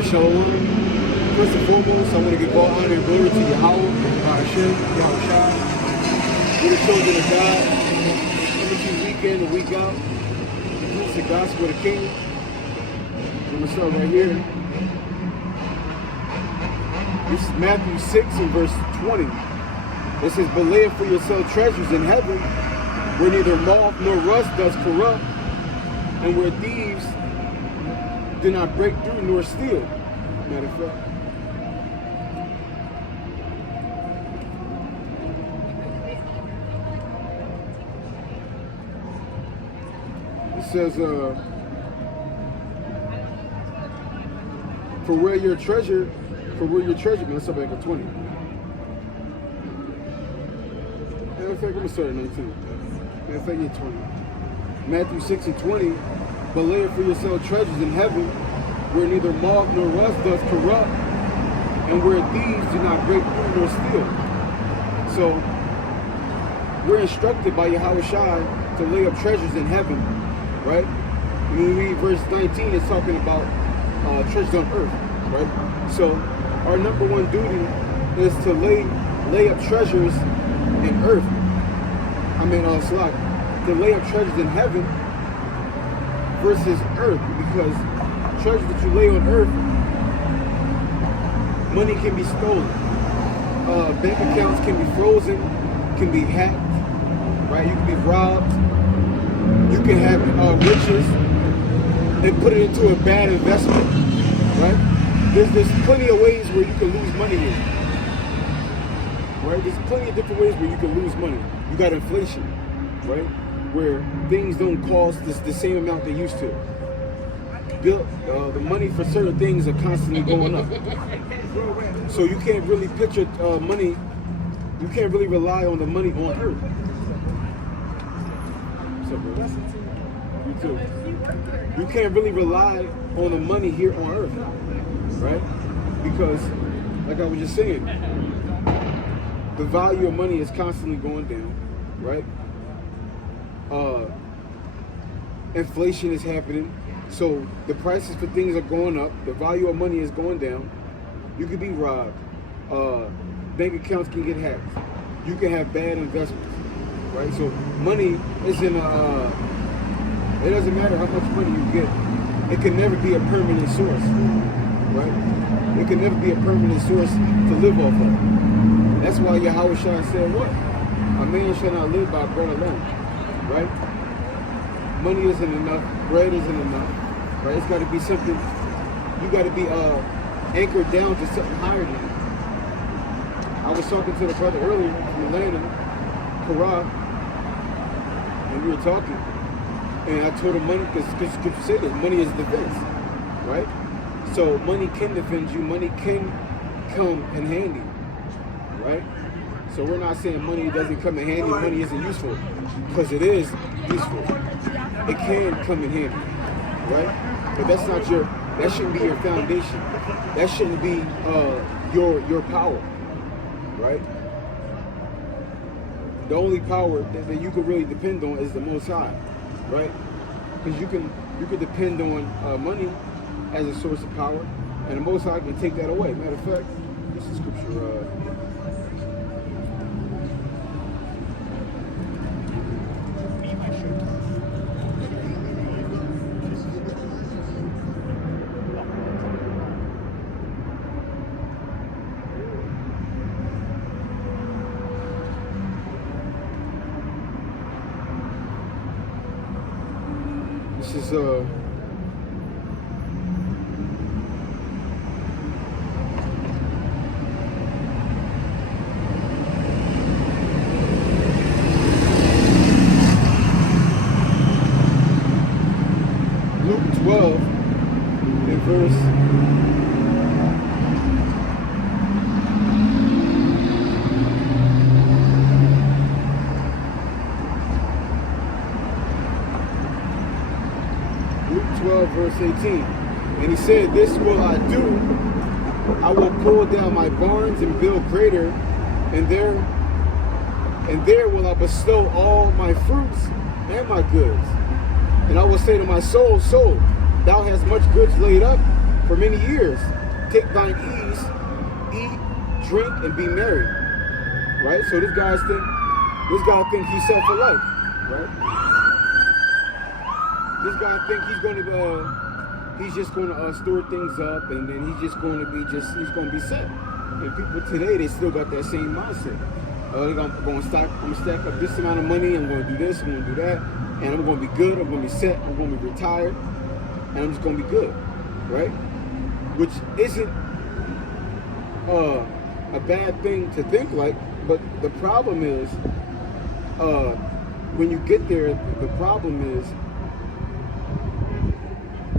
Shalom. First and foremost, I want to give all honor and glory to Yahweh, Hashem, Yahushua. We're the children of God, coming to you week in and week out. It's the gospel of the King. I'm going to start right here. This is Matthew 6 and verse 20. It says, "But lay up for yourself treasures in heaven, where neither moth nor rust does corrupt, and where thieves do not break through nor steal." Matter of fact. It says, for where your treasure, let's start back at 20. Matter of fact, I'm going to start at 19. Matter of fact, yeah, 20. Matthew 6 and 20, "But lay up for yourself treasures in heaven, where neither moth nor rust does corrupt, and where thieves do not break through nor steal." So, we're instructed by Yahushua to lay up treasures in heaven, right? When we read verse 19, it's talking about treasures on earth, right? So, our number one duty is to lay up treasures in earth. To lay up treasures in heaven versus earth, because treasures that you lay on earth, money can be stolen. Bank accounts can be frozen, can be hacked, right? You can be robbed. You can have riches and put it into a bad investment, right? There's plenty of ways where you can lose money in, right? There's plenty of different ways where you can lose money. You got inflation, right? Where things don't cost the same amount they used to. The money for certain things are constantly going up. So you can't really picture money, you can't really rely on the money on earth. What's up, bro? You too. You can't really rely on the money here on earth, right? Because, like I was just saying, the value of money is constantly going down, right? Inflation is happening. So the prices for things are going up. The value of money is going down. You could be robbed. Bank accounts can get hacked. You can have bad investments, right? So money isn't it doesn't matter how much money you get. It can never be a permanent source, right? It can never be a permanent source to live off of. That's why Yahushua said what? A man shall not live by bread alone, right? Money isn't enough. Bread isn't enough. Right? It's got to be something, you got to be anchored down to something higher than that. I was talking to the brother earlier from Atlanta, Kara, and we were talking. And I told him money, because you say that money is defense, right? So money can defend you, money can come in handy, right? So we're not saying money doesn't come in handy, money isn't useful, because it is useful. It can come in handy, right? But that shouldn't be your foundation. That shouldn't be your power, right? The only power that you can really depend on is the Most High, right? Because you can depend on money as a source of power, and the Most High can take that away. Matter of fact, this is scripture. This is Luke 12 and verse 12, verse 18. And he said, "This will I do. I will pull down my barns and build greater, and there will I bestow all my fruits and my goods. And I will say to my soul, soul, thou hast much goods laid up for many years, take thine ease, eat, drink, and be merry. Right? So this guy think he's set for life. Right? This guy think he's just going to store things up, and then he's going to be set. And people today, they still got that same mindset. I'm going to stack up this amount of money. I'm going to do this. I'm going to do that, and I'm going to be good. I'm going to be set. I'm going to be retired, and I'm just going to be good, right? Which isn't a bad thing to think like, but the problem is when you get there. The problem is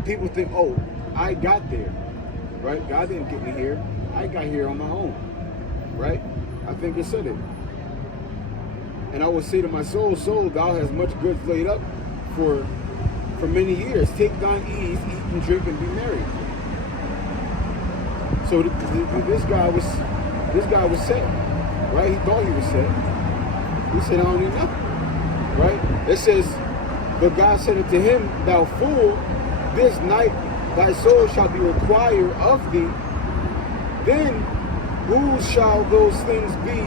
people think, oh, I got there, right? God didn't get me here. I got here on my own, right? I think it said it. And I will say to my soul, thou hast much goods laid up for many years. Take thine ease, eat and drink and be merry. So this guy was set, right? He thought he was set. He said, I don't need nothing, right? It says, but God said unto him, thou fool, this night thy soul shall be required of thee. Then whose shall those things be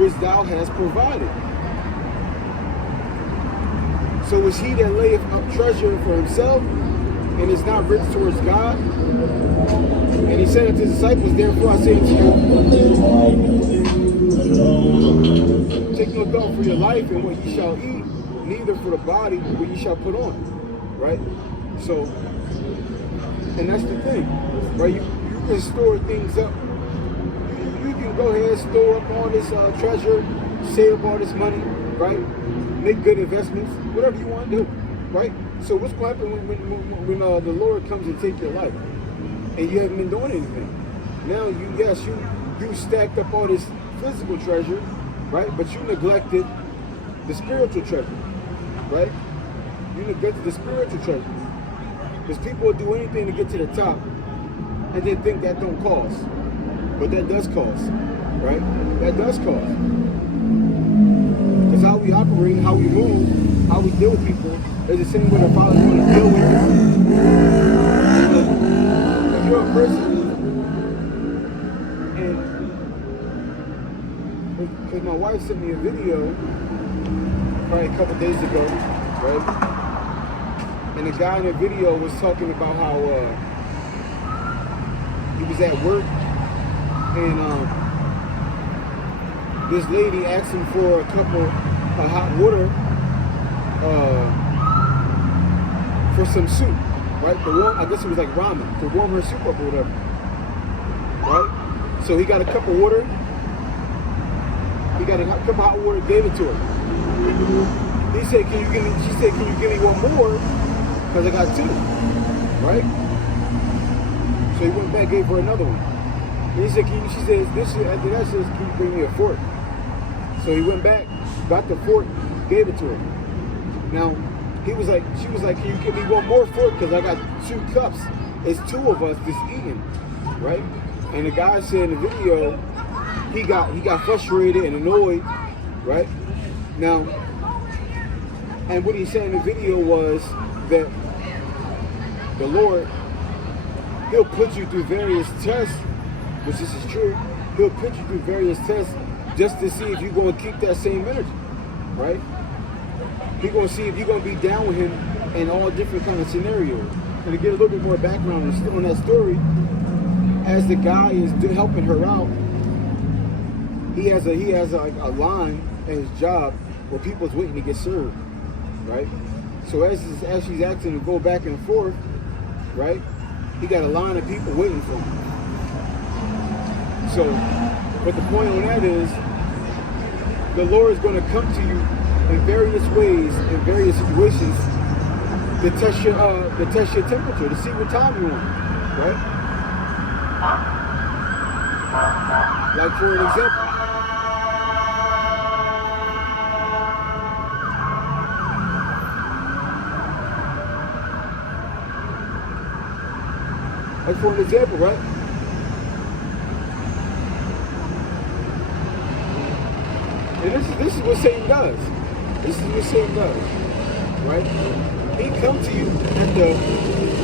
which thou hast provided? So is he that layeth up treasure for himself and is not rich towards God? And he said unto his disciples, therefore I say unto you, take no thought for your life and what ye shall eat, neither for the body what ye shall put on. Right? So, and that's the thing, right? You can store things up. You can go ahead and store up all this treasure, save up all this money, right? Make good investments, whatever you want to do, right? So what's going to happen when the Lord comes and take your life, and you haven't been doing anything? Now you stacked up all this physical treasure, right? But you neglected the spiritual treasure, right? You neglected the spiritual treasure. Because people will do anything to get to the top, and they think that don't cost. But that does cost, right? That does cost. Because how we operate, how we move, how we deal with people is the same way the Father's going to deal with us. If you're a person, and because my wife sent me a video probably a couple days ago, right? And the guy in the video was talking about how he was at work, and this lady asked him for a cup of hot water for some soup, right? I guess it was like ramen, to warm her soup up or whatever, right? So he got a cup of water. He got a cup of hot water, gave it to her. He said, "Can you give me?" She said, "Can you give me one more? Because I got two," right? So he went back, gave her another one. And he said, she says, after that, she says, "Can you bring me a fork?" So he went back, got the fork, gave it to her. Now, she was like, "Can you give me one more fork? Because I got two cups. It's two of us just eating," right? And the guy said in the video, he got frustrated and annoyed, right? Now, and what he said in the video was that the Lord, he'll put you through various tests, which this is true. He'll put you through various tests just to see if you're going to keep that same energy, right? He's going to see if you're going to be down with him in all different kind of scenarios. And to get a little bit more background on that story, as the guy is helping her out, he has a line at his job where people's waiting to get served, right? So as she's asking to go back and forth, right, he got a line of people waiting for him. So, but the point on that is, the Lord is going to come to you in various ways, in various situations, to test your temperature, to see what time you're on, right? Like for an example. Like for an example, right? And this is what Satan does. This is what Satan does, right? He comes to you at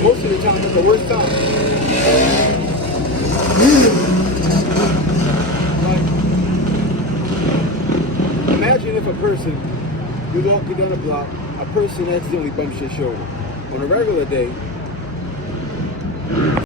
most of the time at the worst time. Imagine if a person, you're walking down the block, a person accidentally bumps your shoulder. On a regular day,